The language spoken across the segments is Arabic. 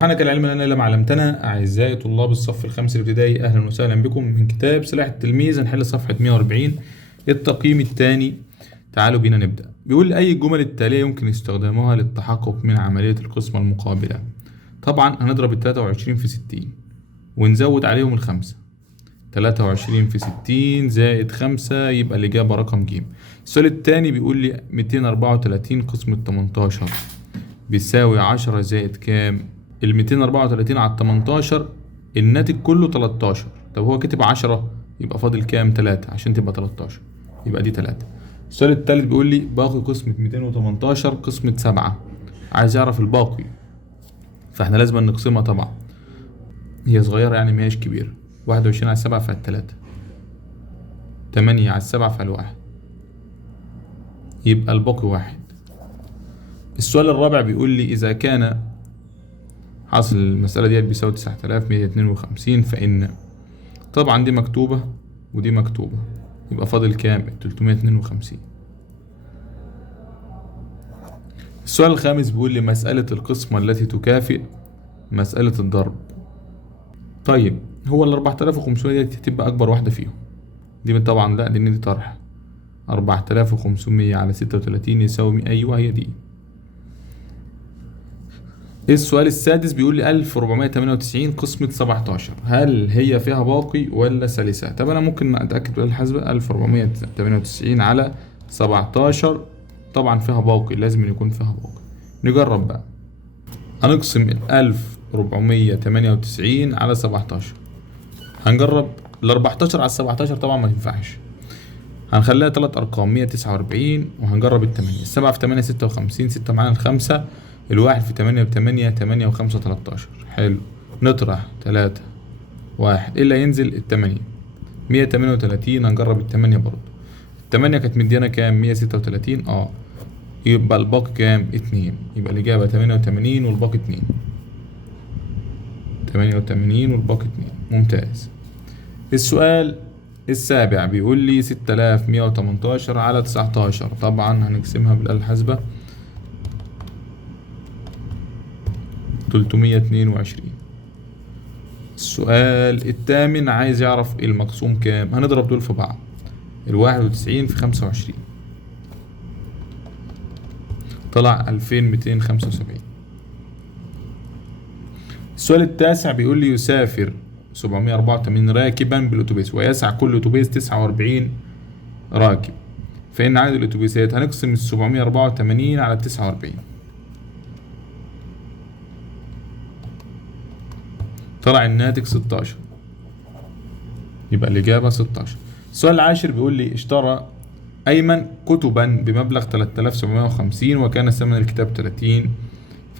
سبحانك لا علم لنا إلا ما علمتنا. أعزائي طلاب الصف الخامس الابتدائي، أهلا وسهلا بكم من كتاب سلاح التلميذ. هنحل صفحة 140 التقييم الثاني. تعالوا بينا نبدأ. بيقول أي الجمل التالية يمكن استخدامها للتحقق من عملية القسمة المقابلة. طبعا هنضرب ال 23 في 60 ونزود عليهم الخمسة. 23 في 60 زائد 5 يبقى الإجابة رقم ج. السؤال الثاني بيقول لي 234 قسمة 18 بيساوي 10 زائد كام؟ ال 234 على 18 الناتج كله 13. طب هو كتب 10 يبقى فاضل كام؟ 3 عشان تبقى 13، يبقى دي 3. السؤال التالت بيقول لي باقي قسمة 218 قسمة 7، عايز يعرف الباقي، فاحنا لازم نقسمها طبعا. هي صغيرة يعني مهياش كبيرة. 21 على 7 فعل 3، 8 على 7 فعل 1، يبقى الباقي 1. السؤال الرابع بيقول لي إذا كان حاصل المسألة ديت بيساوي 9152 فإن، طبعا دي مكتوبة ودي مكتوبة، يبقى فاضل كام؟ 352. السؤال الخامس بيقول لي مسألة القسمة التي تكافئ مسألة الضرب. طيب هو ال 4500 دي هتبقى أكبر واحدة فيهم، دي طبعا لا، لأن دي طرح. 4500 على 36 يساوي أيوه هي دي. السؤال السادس بيقول لي 1498 قسمة 17 هل هي فيها باقي ولا ثالثة؟ طب أنا ممكن أتأكد بالآلة الحاسبة. 1498 على 17 طبعا فيها باقي، لازم يكون فيها باقي. نجرب بقى. هنقسم 1498 على 17. هنجرب ال 14 على 17 طبعا ما تنفعش، هنخليها 3 أرقام 149 وهنجرب التمانية. 7 في 8 56، 6 معانا الخمسة، الواحد في 8 ب8، 8 و5 13. حلو، نطرح 3 1، إيه اللي هينزل؟ التمانية. 138 هنجرب التمانية برضه. التمانية كانت مديانا كام؟ 136. يبقى الباقي كام؟ 2. يبقى الإجابة 88 والباقي 2. 88 والباقي 2. ممتاز. السؤال السابع بيقول لي 6118 على 19، طبعا هنقسمها بالآلة الحاسبة. 322. السؤال الثامن عايز يعرف المقسوم كام. هنضرب دول في بعض. 91 في 25 طلع 2275. السؤال التاسع بيقول لي يسافر 784 راكبا بالأتوبيس ويسع كل أتوبيس 49 راكب، فإن عدد الأتوبيسات. هنقسم 784 على 49، طلع الناتج 16، يبقى الإجابة 16. السؤال العاشر بيقول لي اشترى أيمن كتبا بمبلغ 3750 وكان ثمن الكتاب 30،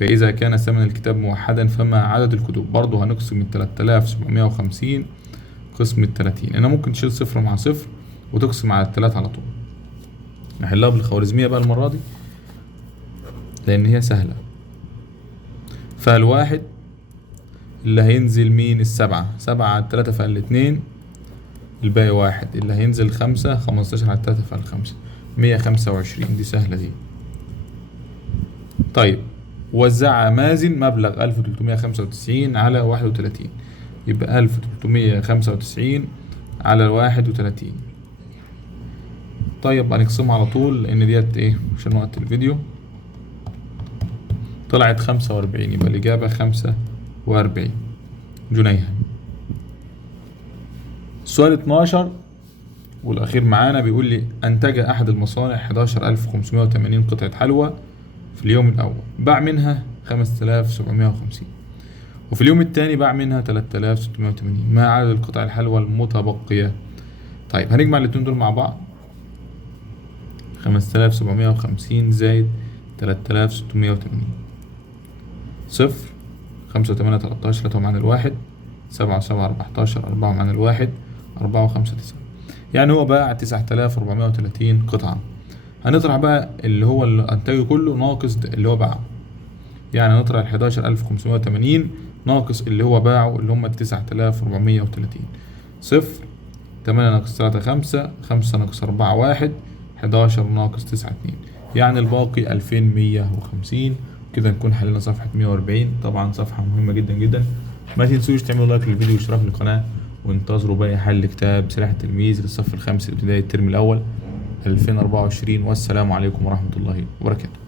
فإذا كان ثمن الكتاب موحدا فما عدد الكتب؟ برضه هنقسم 3750 قسم 30. أنا ممكن تشيل صفر مع صفر وتقسم على 3 على طول. نحلها بالخوارزمية بقى المرة دي لأن هي سهلة. فالواحد اللي هينزل مين؟ 7 على 3 فعل 2، الباقي 1 اللي هينزل 5 15 على 3 فعل 5 125. دي سهلة دي. طيب وزع مازن مبلغ 1395 على 31، يبقى 1395 على 31. طيب هنقسمها على طول لأن ديت إيه عشان وقت الفيديو. طلعت 45، يبقى الإجابة 45 جنيها. السؤال 12 والأخير معانا بيقول لي أنتج أحد المصانع 11580 قطعة حلوى في اليوم الأول، باع منها 5750، وفي اليوم الثاني باع منها 3680. ما عدد القطع الحلوى المتبقية؟ طيب هنجمع الاتنين دول مع بعض. 5750 زائد 3680 صفر. 5 و8 13، 3 معانا الواحد، 7 و7 14، 4 معانا الواحد، 4 و5 9. يعني هو باع 9430 قطعة. هنطرح بقى اللي هو اللي أنتجه كله ناقص اللي هو باعه، يعني نطرح 11580 ناقص اللي هو باعه اللي هم 9430. صفر. 8 ناقص 3 5، 5 ناقص 4 1، 11 ناقص 9 2، يعني الباقي 2150. كده نكون حلينا صفحة 140. طبعا صفحة مهمة جدا جدا. ما تنسوش تعملوا لايك للفيديو واشتراك للقناة، وانتظروا باقي حل كتاب سلاح التلميذ للصف الخامس الابتدائي الترم الأول 2024. والسلام عليكم ورحمة الله وبركاته.